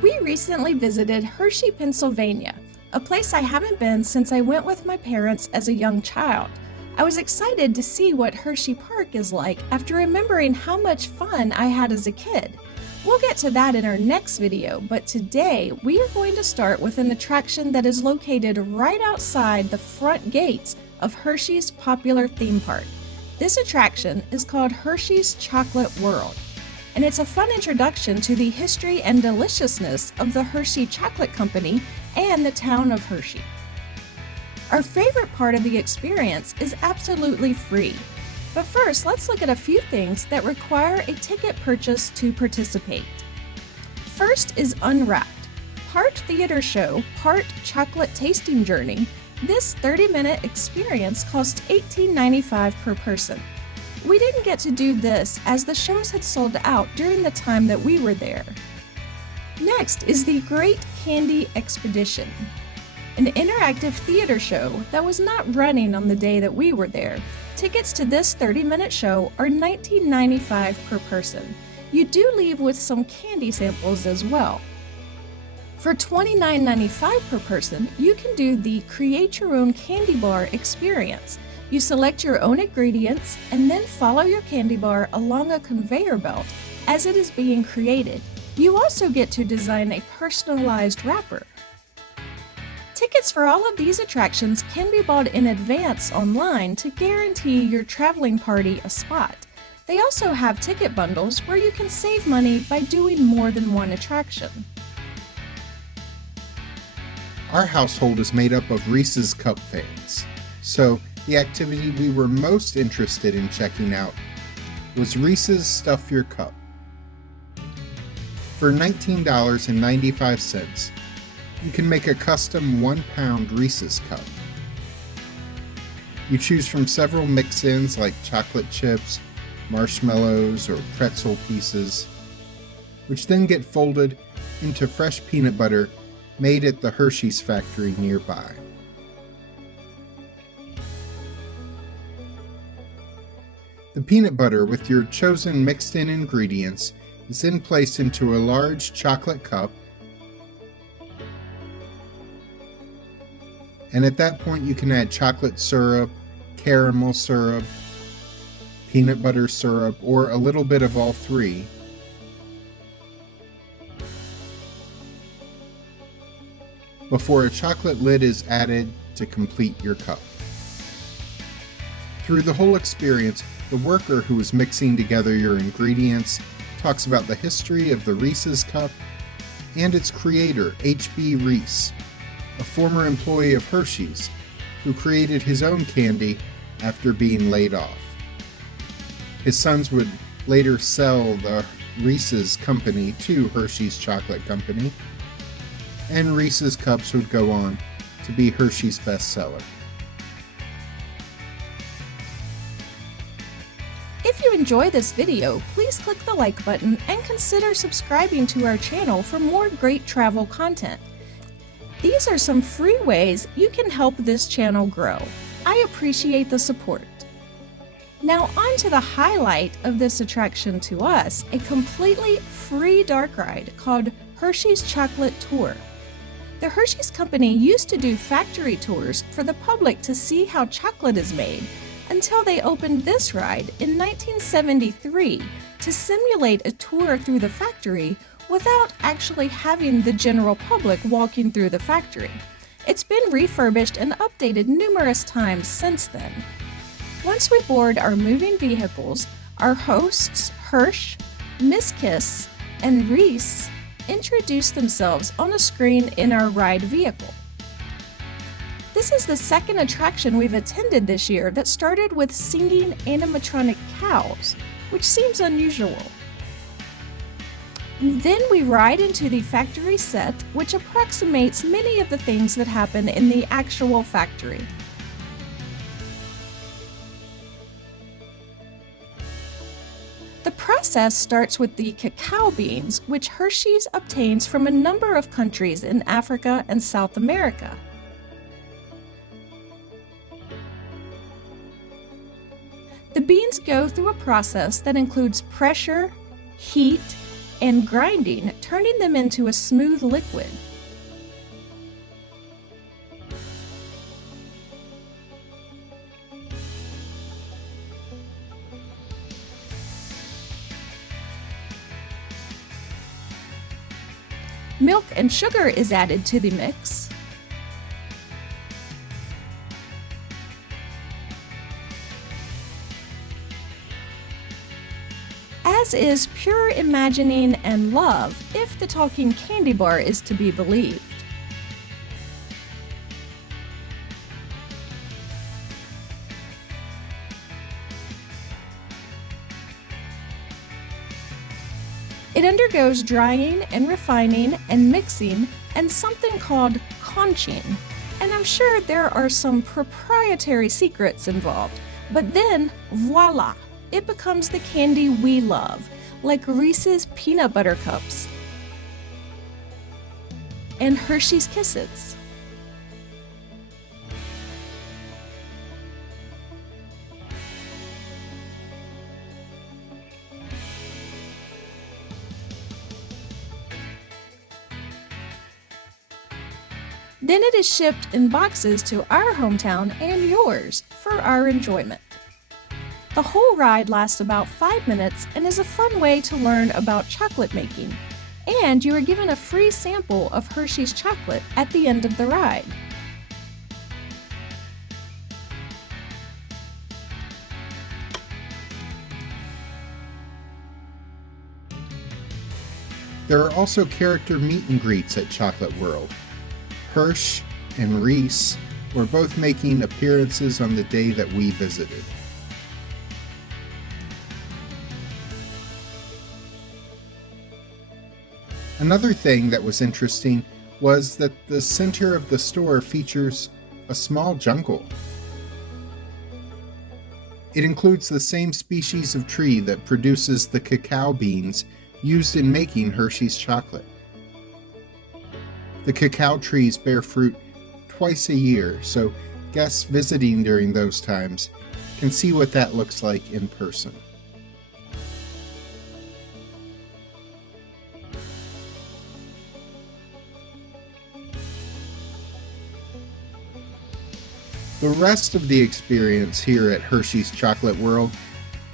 We recently visited Hershey, Pennsylvania, a place I haven't been since I went with my parents as a young child. I was excited to see what Hersheypark is like after remembering how much fun I had as a kid. We'll get to that in our next video, but today we are going to start with an attraction that is located right outside the front gates of Hershey's popular theme park. This attraction is called Hershey's Chocolate World, and it's a fun introduction to the history and deliciousness of the Hershey Chocolate Company and the town of Hershey. Our favorite part of the experience is absolutely free. But first, let's look at a few things that require a ticket purchase to participate. First is Unwrapped. Part theater show, part chocolate tasting journey, this 30-minute experience cost $18.95 per person. We didn't get to do this as the shows had sold out during the time that we were there. Next is the Great Candy Expedition, an interactive theater show that was not running on the day that we were there. Tickets to this 30-minute show are $19.95 per person. You do leave with some candy samples as well. For $29.95 per person, you can do the Create Your Own Candy Bar experience. You select your own ingredients and then follow your candy bar along a conveyor belt as it is being created. You also get to design a personalized wrapper. Tickets for all of these attractions can be bought in advance online to guarantee your traveling party a spot. They also have ticket bundles where you can save money by doing more than one attraction. Our household is made up of Reese's Cup fans, so the activity we were most interested in checking out was Reese's Stuff Your Cup. For $19.95, you can make a custom 1-pound Reese's cup. You choose from several mix-ins like chocolate chips, marshmallows, or pretzel pieces, which then get folded into fresh peanut butter made at the Hershey's factory nearby. The peanut butter with your chosen mixed-in ingredients is then placed into a large chocolate cup, and at that point you can add chocolate syrup, caramel syrup, peanut butter syrup, or a little bit of all three. Before a chocolate lid is added to complete your cup. Through the whole experience, the worker who is mixing together your ingredients talks about the history of the Reese's Cup and its creator, H.B. Reese, a former employee of Hershey's, who created his own candy after being laid off. His sons would later sell the Reese's Company to Hershey's Chocolate Company, and Reese's Cups would go on to be Hershey's bestseller. If you enjoy this video, please click the like button and consider subscribing to our channel for more great travel content. These are some free ways you can help this channel grow. I appreciate the support. Now on to the highlight of this attraction to us, a completely free dark ride called Hershey's Chocolate Tour. The Hershey's Company used to do factory tours for the public to see how chocolate is made until they opened this ride in 1973 to simulate a tour through the factory without actually having the general public walking through the factory. It's been refurbished and updated numerous times since then. Once we board our moving vehicles, our hosts, Hersh, Miss Kiss, and Reese, introduce themselves on a screen in our ride vehicle. This is the second attraction we've attended this year that started with singing animatronic cows, which seems unusual. Then we ride into the factory set, which approximates many of the things that happen in the actual factory. The process starts with the cacao beans, which Hershey's obtains from a number of countries in Africa and South America. The beans go through a process that includes pressure, heat, and grinding, turning them into a smooth liquid. Milk and sugar is added to the mix. As is pure imagining and love, if the talking candy bar is to be believed. It undergoes drying and refining and mixing and something called conching. And I'm sure there are some proprietary secrets involved. But then, voila, it becomes the candy we love, like Reese's Peanut Butter Cups and Hershey's Kisses. Then it is shipped in boxes to our hometown and yours for our enjoyment. The whole ride lasts about 5 minutes and is a fun way to learn about chocolate making, and you are given a free sample of Hershey's chocolate at the end of the ride. There are also character meet and greets at Chocolate World. Hershey and Reese were both making appearances on the day that we visited. Another thing that was interesting was that the center of the store features a small jungle. It includes the same species of tree that produces the cacao beans used in making Hershey's chocolate. The cacao trees bear fruit twice a year, so guests visiting during those times can see what that looks like in person. The rest of the experience here at Hershey's Chocolate World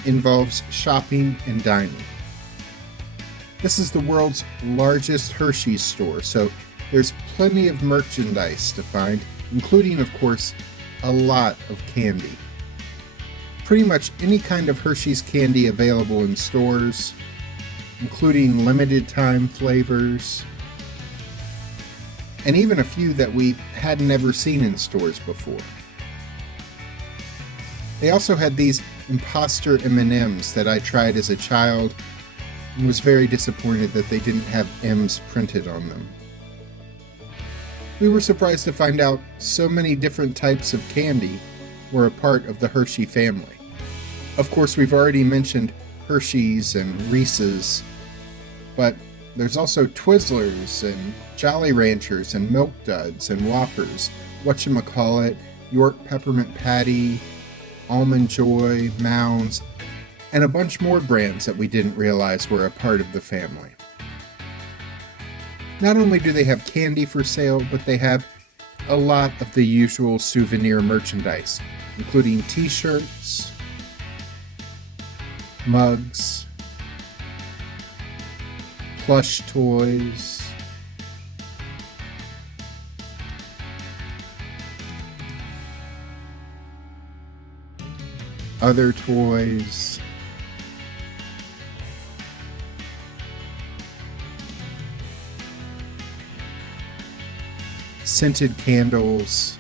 involves shopping and dining. This is the world's largest Hershey's store, so there's plenty of merchandise to find, including, of course, a lot of candy. Pretty much any kind of Hershey's candy available in stores, including limited time flavors, and even a few that we had never seen in stores before. They also had these imposter M&Ms that I tried as a child and was very disappointed that they didn't have M's printed on them. We were surprised to find out so many different types of candy were a part of the Hershey family. Of course, we've already mentioned Hershey's and Reese's, but there's also Twizzlers and Jolly Ranchers and Milk Duds and Whoppers, whatchamacallit, York Peppermint Patty, Almond Joy, Mounds, and a bunch more brands that we didn't realize were a part of the family. Not only do they have candy for sale, but they have a lot of the usual souvenir merchandise, including t-shirts, mugs, plush toys, other toys, scented candles,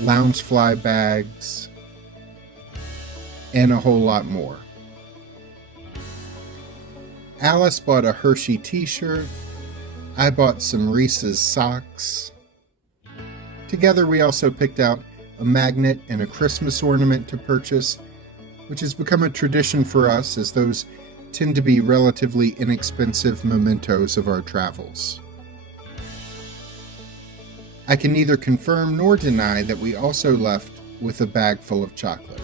Loungefly bags, and a whole lot more. Alice bought a Hershey t-shirt. I bought some Reese's socks. Together we also picked out a magnet and a Christmas ornament to purchase, which has become a tradition for us as those tend to be relatively inexpensive mementos of our travels. I can neither confirm nor deny that we also left with a bag full of chocolate.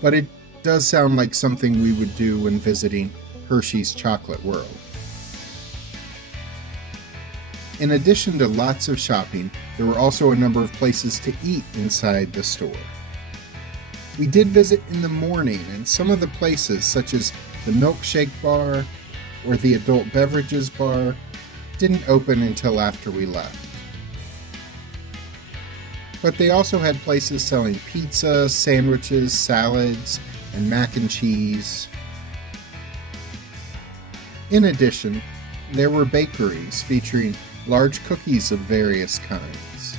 But it does sound like something we would do when visiting Hershey's Chocolate World. In addition to lots of shopping, there were also a number of places to eat inside the store. We did visit in the morning, and some of the places, such as the milkshake bar or the adult beverages bar, didn't open until after we left. But they also had places selling pizza, sandwiches, salads, and mac and cheese. In addition, there were bakeries featuring large cookies of various kinds,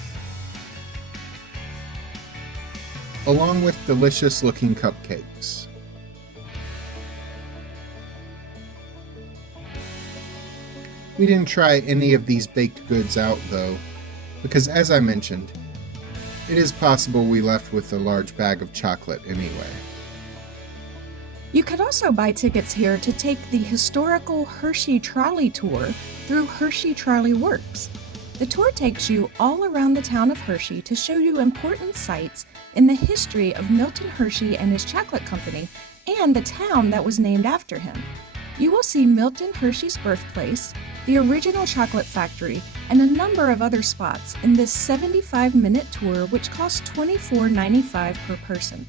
along with delicious looking cupcakes. We didn't try any of these baked goods out though, because as I mentioned, it is possible we left with a large bag of chocolate anyway. You could also buy tickets here to take the historical Hershey Trolley Tour through Hershey Trolley Works. The tour takes you all around the town of Hershey to show you important sites in the history of Milton Hershey and his chocolate company and the town that was named after him. You will see Milton Hershey's birthplace, the original chocolate factory, and a number of other spots in this 75-minute tour, which costs $24.95 per person.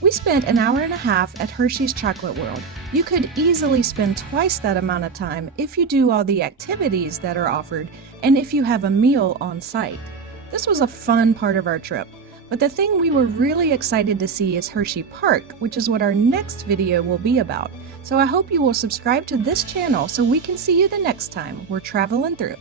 We spent an hour and a half at Hershey's Chocolate World. You could easily spend twice that amount of time if you do all the activities that are offered and if you have a meal on site. This was a fun part of our trip, but the thing we were really excited to see is Hersheypark, which is what our next video will be about. So I hope you will subscribe to this channel so we can see you the next time we're traveling through.